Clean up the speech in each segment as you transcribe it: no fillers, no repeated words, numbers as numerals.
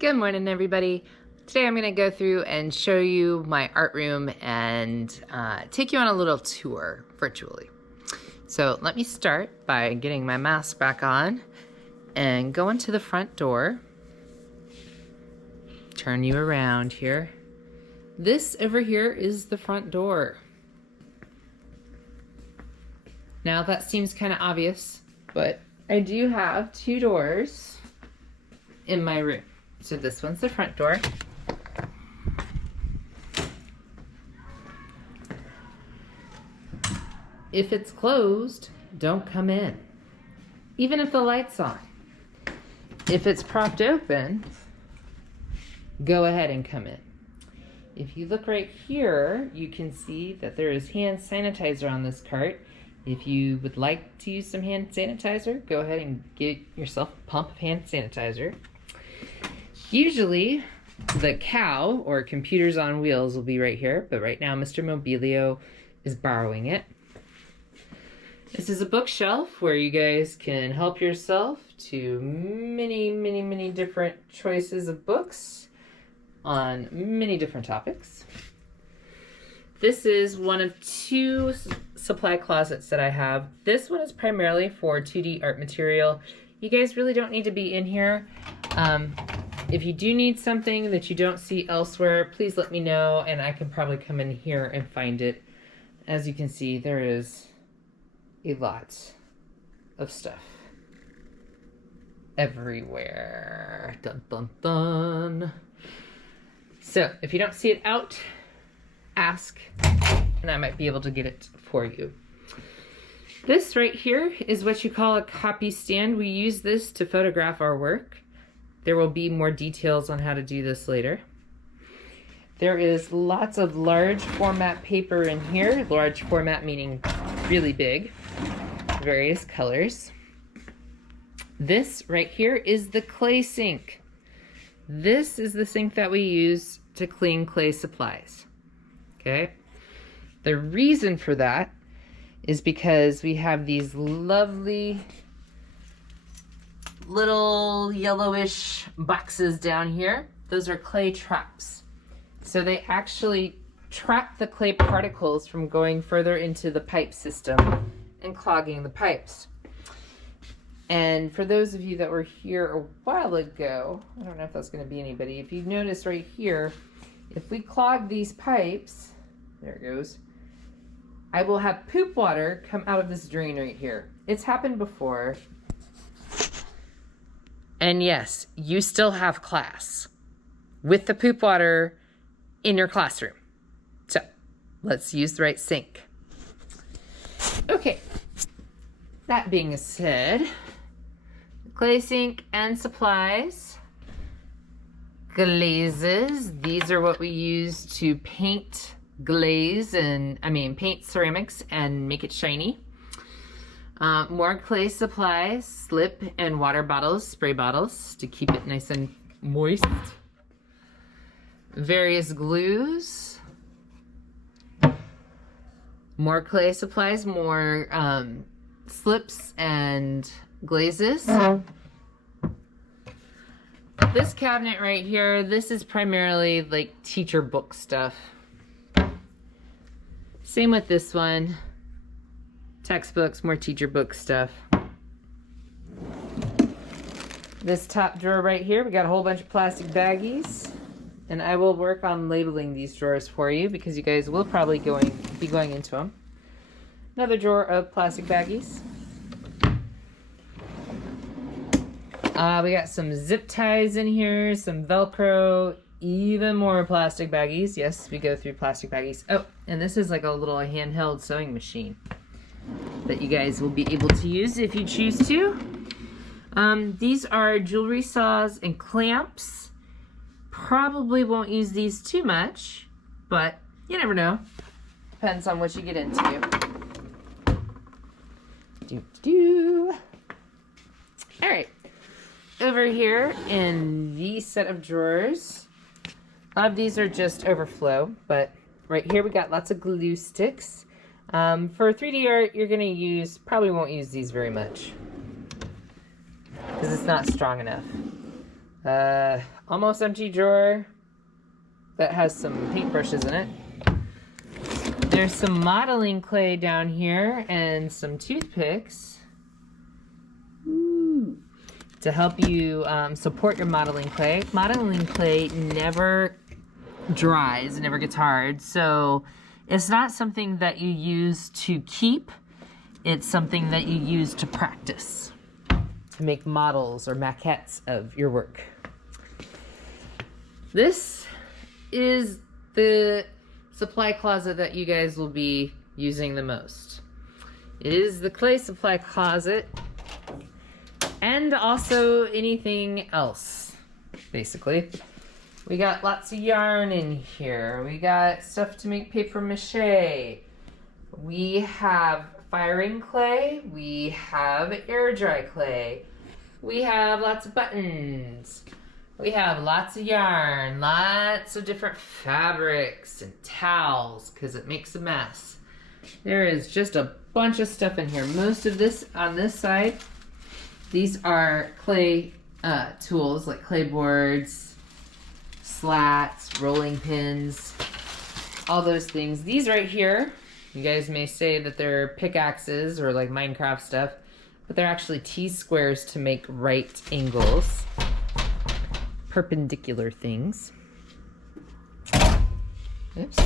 Good morning, everybody. Today I'm going to go through and show you my art room and take you on a little tour virtually. So let me start by getting my mask back on and go into the front door. Turn you around here. This over here is the front door. Now that seems kind of obvious, but I do have two doors in my room. So this one's the front door. If it's closed, don't come in, even if the light's on. If it's propped open, go ahead and come in. If you look right here, you can see that there is hand sanitizer on this cart. If you would like to use some hand sanitizer, go ahead and get yourself a pump of hand sanitizer. Usually, the cow, or computers on wheels, will be right here, but right now Mr. Mobilio is borrowing it. This is a bookshelf where you guys can help yourself to many different choices of books on many different topics. This is one of two supply closets that I have. This one is primarily for 2D art material. You guys really don't need to be in here. If you do need something that you don't see elsewhere, please let me know and I can probably come in here and find it. As you can see, there is a lot of stuff everywhere. Dun dun dun. So if you don't see it out, ask and I might be able to get it for you. This right here is what you call a copy stand. We use this to photograph our work. There will be more details on how to do this later. There is lots of large format paper in here. Large format meaning really big, various colors. This right here is the clay sink. This is the sink that we use to clean clay supplies. Okay? The reason for that is because we have these lovely little yellowish boxes down here. Those are clay traps. So they actually trap the clay particles from going further into the pipe system and clogging the pipes. And for those of you that were here a while ago, I don't know if that's going to be anybody, if you notice right here, if we clog these pipes, there it goes, I will have poop water come out of this drain right here. It's happened before. And yes, you still have class with the poop water in your classroom. So let's use the right sink. Okay, that being said, clay sink and supplies, glazes. These are what we use to paint glaze and, paint ceramics and make it shiny. More clay supplies, slip and water bottles, spray bottles to keep it nice and moist. Various glues. More clay supplies, more slips and glazes. This cabinet right here, this is primarily like teacher book stuff. Same with this one. Textbooks, more teacher book stuff. This top drawer right here, we got a whole bunch of plastic baggies. And I will work on labeling these drawers for you because you guys will probably be going into them. Another drawer of plastic baggies. We got some zip ties in here, some Velcro, even more plastic baggies. Yes, we go through plastic baggies. Oh, and this is like a little handheld sewing machine that you guys will be able to use if you choose to. These are jewelry saws and clamps. Probably won't use these too much, but you never know. Depends on what you get into. All right, over here in these set of drawers, a lot of these are just overflow, but right here we got lots of glue sticks. For 3D art, you're gonna probably won't use these very much because it's not strong enough. Almost empty drawer that has some paintbrushes in it. There's some modeling clay down here and some toothpicks. Ooh. To help you support your modeling clay. Modeling clay never dries, it never gets hard, so it's not something that you use to keep, it's something that you use to practice, to make models or maquettes of your work. This is the supply closet that you guys will be using the most. It is the clay supply closet and also anything else, basically. We got lots of yarn in here. We got stuff to make paper mache. We have firing clay. We have air dry clay. We have lots of buttons. We have lots of yarn, lots of different fabrics and towels because it makes a mess. There is just a bunch of stuff in here. Most of this on this side, these are clay tools like clay boards, slats, rolling pins, all those things. These right here, you guys may say that they're pickaxes or like Minecraft stuff, but they're actually T-squares to make right angles. Perpendicular things. Oops.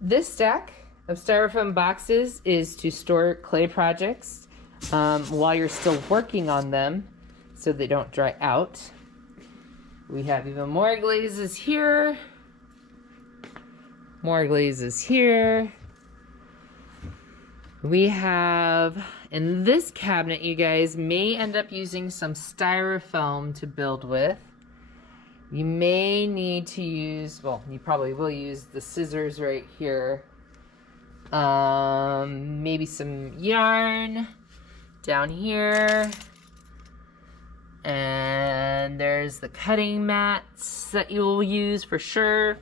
This stack of styrofoam boxes is to store clay projects while you're still working on them so they don't dry out. We have even more glazes here. More glazes here. We have, in this cabinet, you guys may end up using some styrofoam to build with. You may need to use, well, you probably will use the scissors right here. Maybe some yarn down here. And there's the cutting mats that you'll use for sure.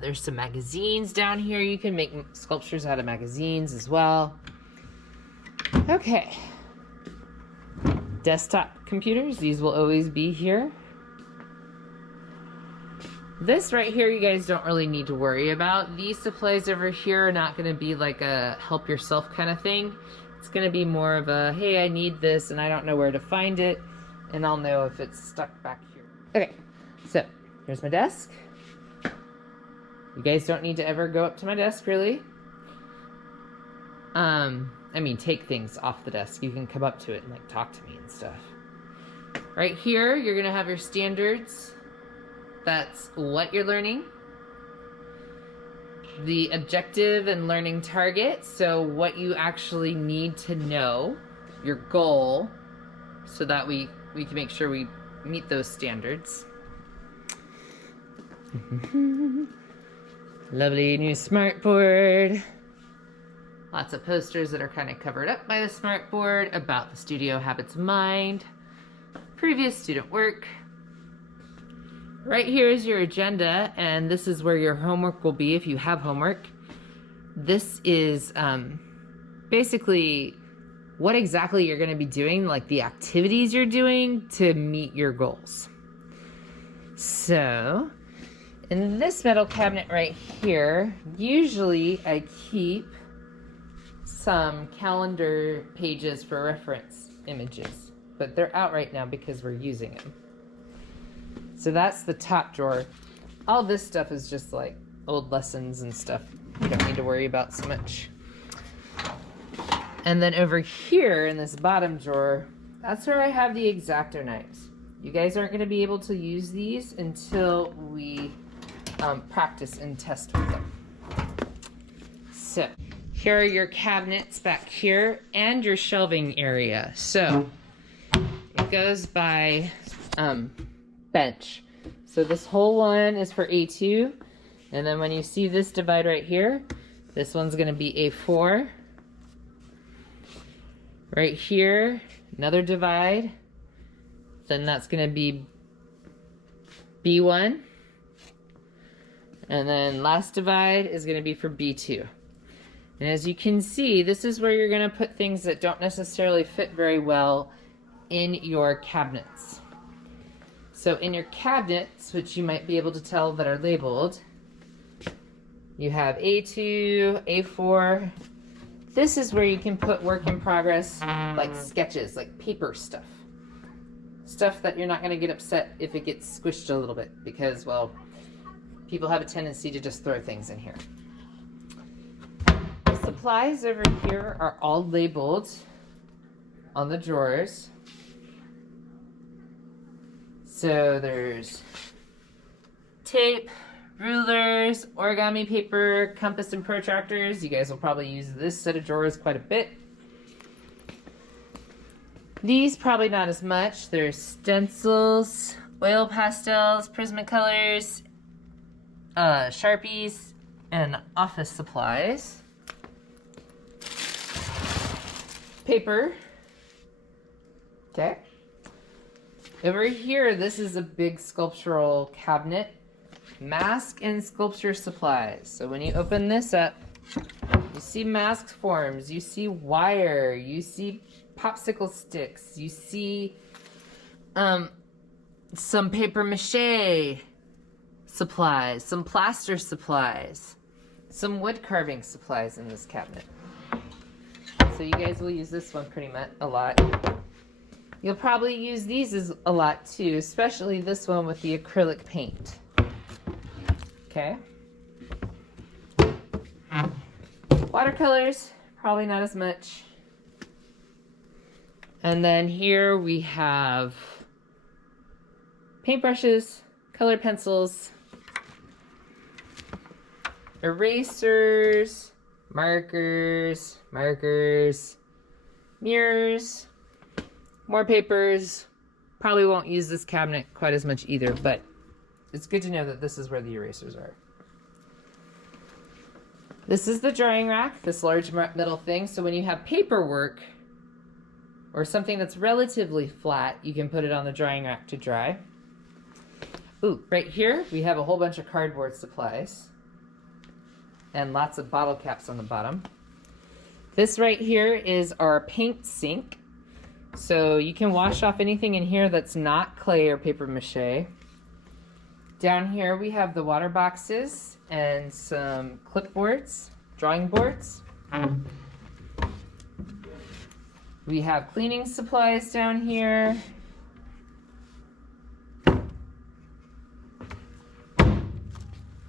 There's some magazines down here. You can make sculptures out of magazines as well. Okay. Desktop computers, these will always be here. This right here, you guys don't really need to worry about. These supplies over here are not going to be like a help yourself kind of thing. It's going to be more of a, hey, I need this and I don't know where to find it. And I'll know if it's stuck back here. Okay, so here's my desk. You guys don't need to ever go up to my desk, really. I mean, take things off the desk. You can come up to it and like talk to me and stuff. Right here, you're gonna have your standards. That's what you're learning. The objective and learning target. So what you actually need to know, your goal, so that we can make sure we meet those standards. Lovely new smartboard. Lots of posters that are kind of covered up by the smartboard about the studio habits of mind, previous student work. Right here is your agenda, and this is where your homework will be if you have homework. This is basically what exactly you're going to be doing, like the activities you're doing to meet your goals. So, in this metal cabinet right here, usually I keep some calendar pages for reference images, but they're out right now because we're using them. So that's the top drawer. All this stuff is just like old lessons and stuff you don't need to worry about so much. And then over here in this bottom drawer, that's where I have the X-Acto knives. You guys aren't going to be able to use these until we practice and test with them. So here are your cabinets back here and your shelving area. So it goes by bench. So this whole one is for A2. And then when you see this divide right here, this one's going to be A4. Right here, another divide. Then that's going to be B1. And then last divide is going to be for B2. And as you can see, this is where you're going to put things that don't necessarily fit very well in your cabinets. So in your cabinets, which you might be able to tell that are labeled, you have A2, A4. This is where you can put work in progress, like sketches, like paper stuff. Stuff that you're not going to get upset if it gets squished a little bit, because, well, people have a tendency to just throw things in here. The supplies over here are all labeled on the drawers. So there's tape, rulers, origami paper, compass and protractors. You guys will probably use this set of drawers quite a bit. These probably not as much. There's stencils, oil pastels, Prismacolors, Sharpies, and office supplies. Paper. Okay. Over here, this is a big sculptural cabinet. Mask and sculpture supplies. So when you open this up, you see mask forms, you see wire, you see popsicle sticks, you see some paper mache supplies, some plaster supplies, some wood carving supplies in this cabinet. So you guys will use this one pretty much a lot. You'll probably use these a lot too, especially this one with the acrylic paint. Okay. Watercolors, probably not as much. And then here we have paintbrushes, colored pencils, erasers, markers, mirrors, more papers. Probably won't use this cabinet quite as much either, but it's good to know that this is where the erasers are. This is the drying rack, this large metal thing. So when you have paperwork or something that's relatively flat, you can put it on the drying rack to dry. Ooh, right here we have a whole bunch of cardboard supplies and lots of bottle caps on the bottom. This right here is our paint sink. So you can wash off anything in here that's not clay or paper mache. Down here we have the water boxes and some clipboards, drawing boards. We have cleaning supplies down here.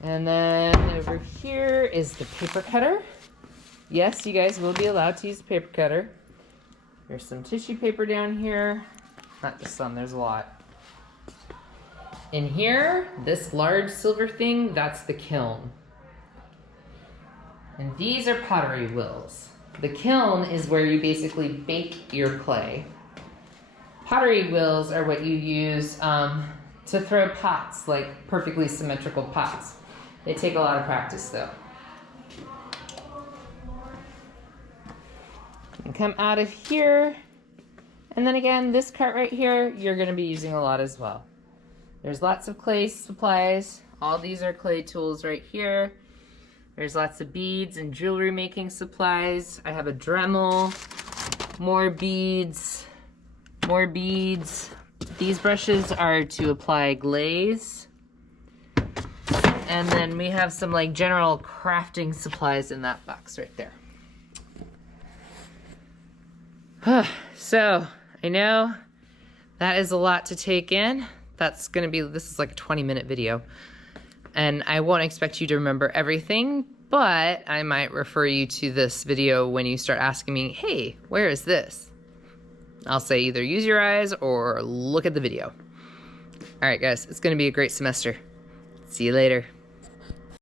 And then over here is the paper cutter. Yes, you guys will be allowed to use the paper cutter. There's some tissue paper down here. Not just some, there's a lot. In here, this large silver thing, that's the kiln. And these are pottery wheels. The kiln is where you basically bake your clay. Pottery wheels are what you use to throw pots, like perfectly symmetrical pots. They take a lot of practice though. And come out of here. And then again, this cart right here, you're gonna be using a lot as well. There's lots of clay supplies. All these are clay tools right here. There's lots of beads and jewelry making supplies. I have a Dremel, more beads, more beads. These brushes are to apply glaze. And then we have some like general crafting supplies in that box right there. So I know that is a lot to take in. This is like a 20-minute video. And I won't expect you to remember everything, but I might refer you to this video when you start asking me, hey, where is this? I'll say either use your eyes or look at the video. All right, guys, it's gonna be a great semester. See you later.